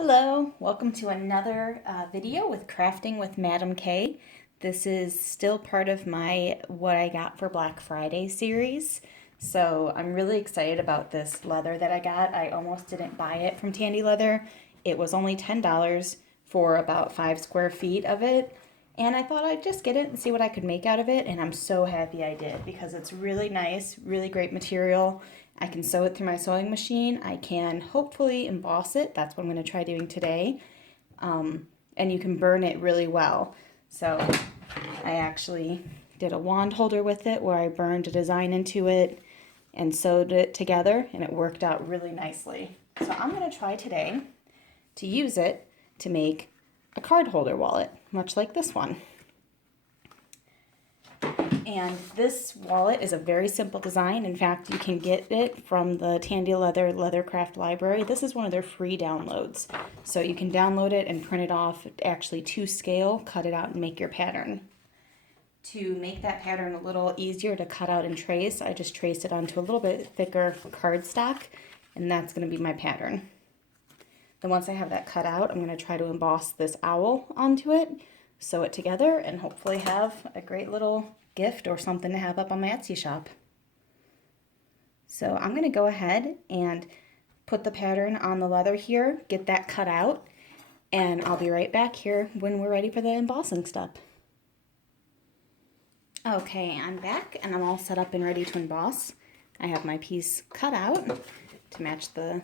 Hello, welcome to another video with Crafting with Madam K. This is still part of my What I Got for Black Friday series. So I'm really excited about this leather that I got. I almost didn't buy it from Tandy Leather. It was only $10 for about 5 square feet of it. And I thought I'd just get it and see what I could make out of it. And I'm so happy I did because it's really nice, really great material. I can sew it through my sewing machine. I can hopefully emboss it. That's what I'm going to try doing today. And you can burn it really well. So I actually did a wand holder with it where I burned a design into it and sewed it together, and it worked out really nicely. So I'm going to try today to use it to make a card holder wallet, much like this one. And this wallet is a very simple design. In fact, you can get it from the Tandy Leather Leathercraft Library. This is one of their free downloads. So you can download it and print it off actually to scale, cut it out and make your pattern. To make that pattern a little easier to cut out and trace, I just traced it onto a little bit thicker cardstock, and that's going to be my pattern. Then once I have that cut out, I'm going to try to emboss this owl onto it, sew it together, and hopefully have a great little gift or something to have up on my Etsy shop. So I'm going to go ahead and put the pattern on the leather here, get that cut out, and I'll be right back here when we're ready for the embossing step. Okay, I'm back and I'm all set up and ready to emboss. I have my piece cut out to match the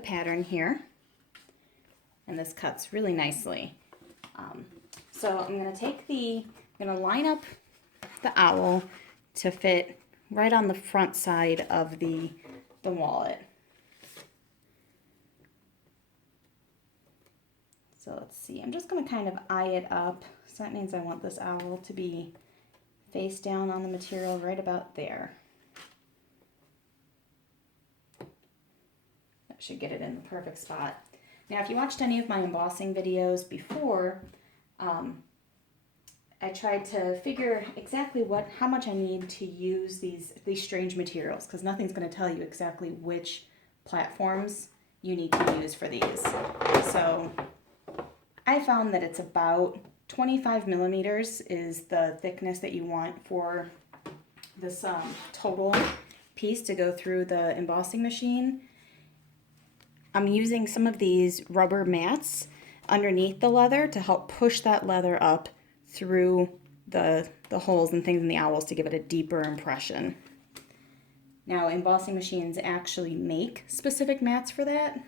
pattern here, and this cuts really nicely. So I'm going to line up the owl to fit right on the front side of the wallet. So let's see, I'm just going to kind of eye it up. So that means I want this owl to be face down on the material right about there. That should get it in the perfect spot. Now, if you watched any of my embossing videos before, I tried to figure exactly how much I need to use these strange materials, because nothing's going to tell you exactly which platforms you need to use for these. So I found that it's about 25 millimeters is the thickness that you want for this total piece to go through the embossing machine. I'm using some of these rubber mats underneath the leather to help push that leather up through the holes and things in the owls to give it a deeper impression. Now, embossing machines actually make specific mats for that.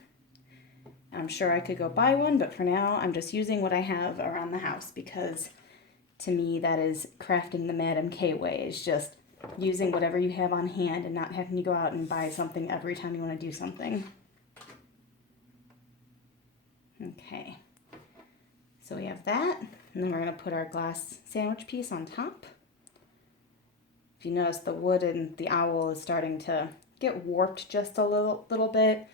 I'm sure I could go buy one, but for now I'm just using what I have around the house, because to me that is crafting the Madam K way, is just using whatever you have on hand and not having to go out and buy something every time you want to do something. Okay, so we have that, and then we're going to put our glass sandwich piece on top. If you notice, the wood and the owl is starting to get warped just a little bit.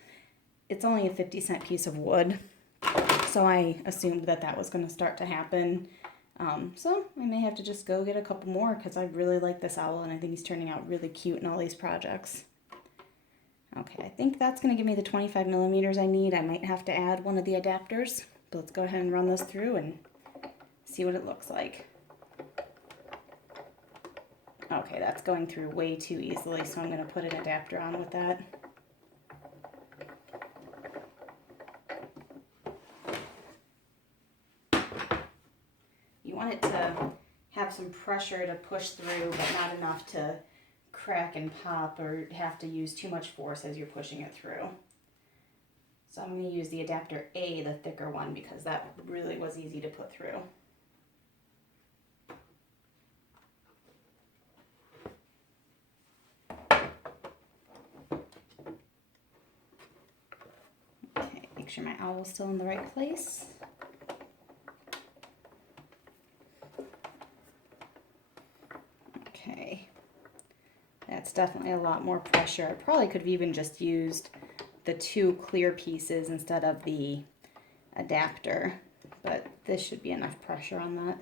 It's only a 50-cent piece of wood, so I assumed that was going to start to happen. So I may have to just go get a couple more, because I really like this owl and I think he's turning out really cute in all these projects. Okay, I think that's going to give me the 25 millimeters I need. I might have to add one of the adapters, but let's go ahead and run this through and see what it looks like. Okay, that's going through way too easily, so I'm going to put an adapter on with that. You want it to have some pressure to push through, but not enough to crack and pop or have to use too much force as you're pushing it through. So I'm going to use the adapter A, the thicker one, because that really was easy to put through. Okay, make sure my owl's still in the right place. Okay, that's definitely a lot more pressure. I probably could have even just used the 2 clear pieces instead of the adapter, but this should be enough pressure on that.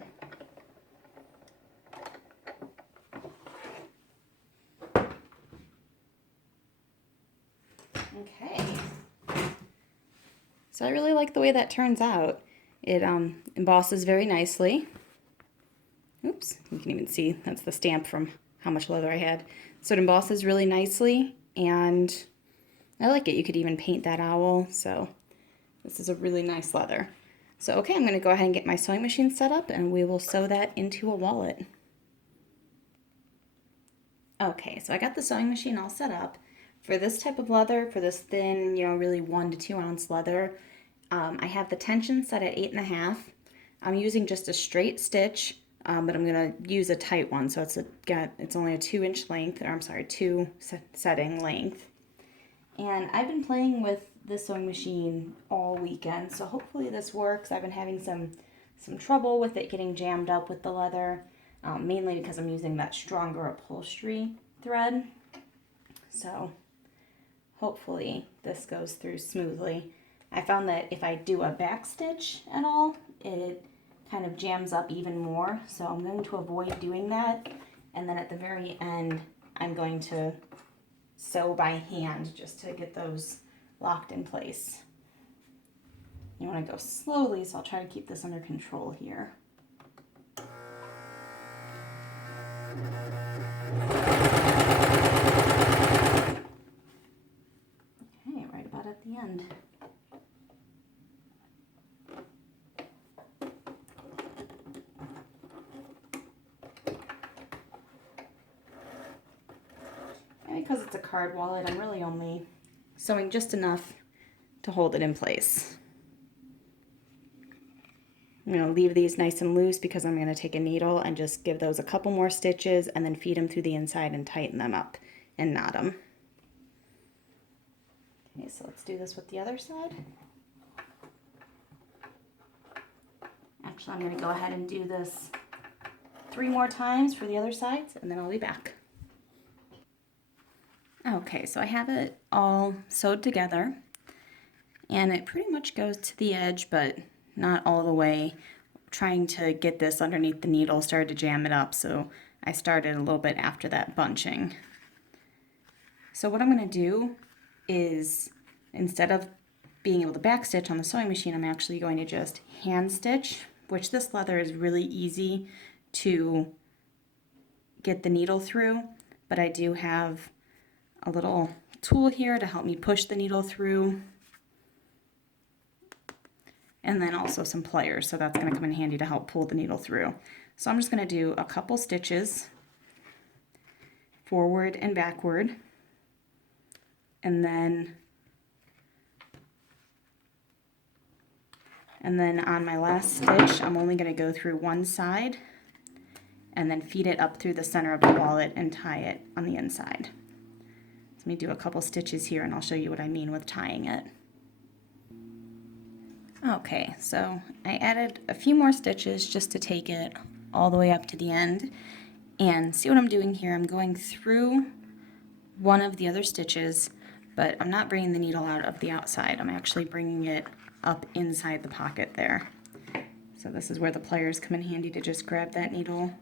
Okay, So I really like the way that turns out. It embosses very nicely. Oops, you can even see that's the stamp from how much leather I had. So it embosses really nicely, and I like it. You could even paint that owl, so this is a really nice leather. So okay, I'm going to go ahead and get my sewing machine set up, and we will sew that into a wallet. Okay, so I got the sewing machine all set up. For this type of leather, for this thin, really 1 to 2 ounce leather, I have the tension set at 8.5. I'm using just a straight stitch, but I'm gonna use a tight one, so it's only a 2-inch length, or I'm sorry, 2 setting length. And I've been playing with this sewing machine all weekend, so hopefully this works. I've been having some trouble with it getting jammed up with the leather, mainly because I'm using that stronger upholstery thread. So hopefully this goes through smoothly. I found that if I do a back stitch at all, it kind of jams up even more, so I'm going to avoid doing that. And then at the very end, I'm going to sew by hand just to get those locked in place. You want to go slowly, so I'll try to keep this under control here. Okay, right about at the end. And because it's a card wallet, I'm really only sewing just enough to hold it in place. I'm going to leave these nice and loose because I'm going to take a needle and just give those a couple more stitches and then feed them through the inside and tighten them up and knot them. Okay, so let's do this with the other side. Actually, I'm going to go ahead and do this 3 more times for the other sides, and then I'll be back. Okay, so I have it all sewed together, and it pretty much goes to the edge, but not all the way. Trying to get this underneath the needle started to jam it up, so I started a little bit after that bunching. So what I'm going to do is, instead of being able to backstitch on the sewing machine, I'm actually going to just hand stitch, which this leather is really easy to get the needle through, but I do have a little tool here to help me push the needle through, and then also some pliers, so that's going to come in handy to help pull the needle through. So I'm just going to do a couple stitches forward and backward, and then on my last stitch I'm only going to go through one side and then feed it up through the center of the wallet and tie it on the inside. Let me do a couple stitches here and I'll show you what I mean with tying it. Okay, so I added a few more stitches just to take it all the way up to the end. And see what I'm doing here? I'm going through one of the other stitches, but I'm not bringing the needle out of the outside. I'm actually bringing it up inside the pocket there. So this is where the pliers come in handy to just grab that needle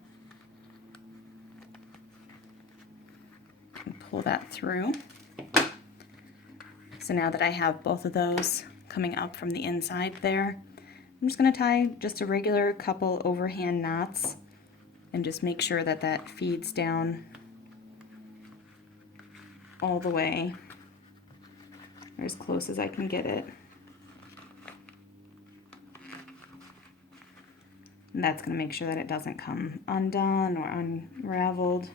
and pull that through. So now that I have both of those coming up from the inside there, I'm just going to tie just a regular couple overhand knots and just make sure that that feeds down all the way, or as close as I can get it. And that's going to make sure that it doesn't come undone or unraveled.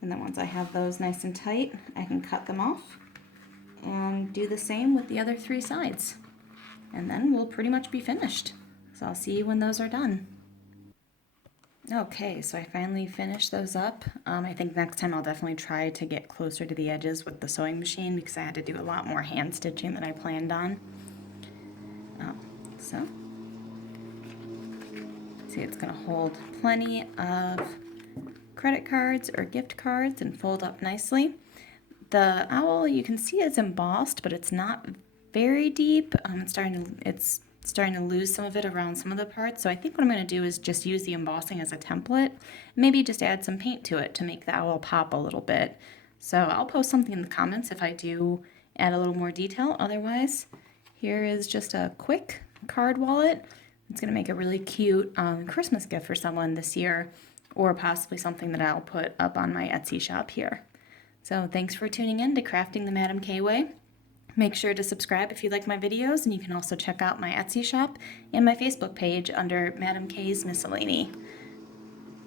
And then once I have those nice and tight, I can cut them off and do the same with the other 3 sides. And then we'll pretty much be finished. So I'll see you when those are done. Okay, so I finally finished those up. I think next time I'll definitely try to get closer to the edges with the sewing machine because I had to do a lot more hand stitching than I planned on. So, see, it's going to hold plenty of credit cards or gift cards and fold up nicely. The owl, you can see it's embossed, but it's not very deep. It's starting to lose some of it around some of the parts. So I think what I'm going to do is just use the embossing as a template, maybe just add some paint to it to make the owl pop a little bit. So I'll post something in the comments if I do add a little more detail. Otherwise, here is just a quick card wallet. It's going to make a really cute Christmas gift for someone this year, or possibly something that I'll put up on my Etsy shop here. So thanks for tuning in to Crafting the Madam K Way. Make sure to subscribe if you like my videos, and you can also check out my Etsy shop and my Facebook page under Madam K's Miscellany.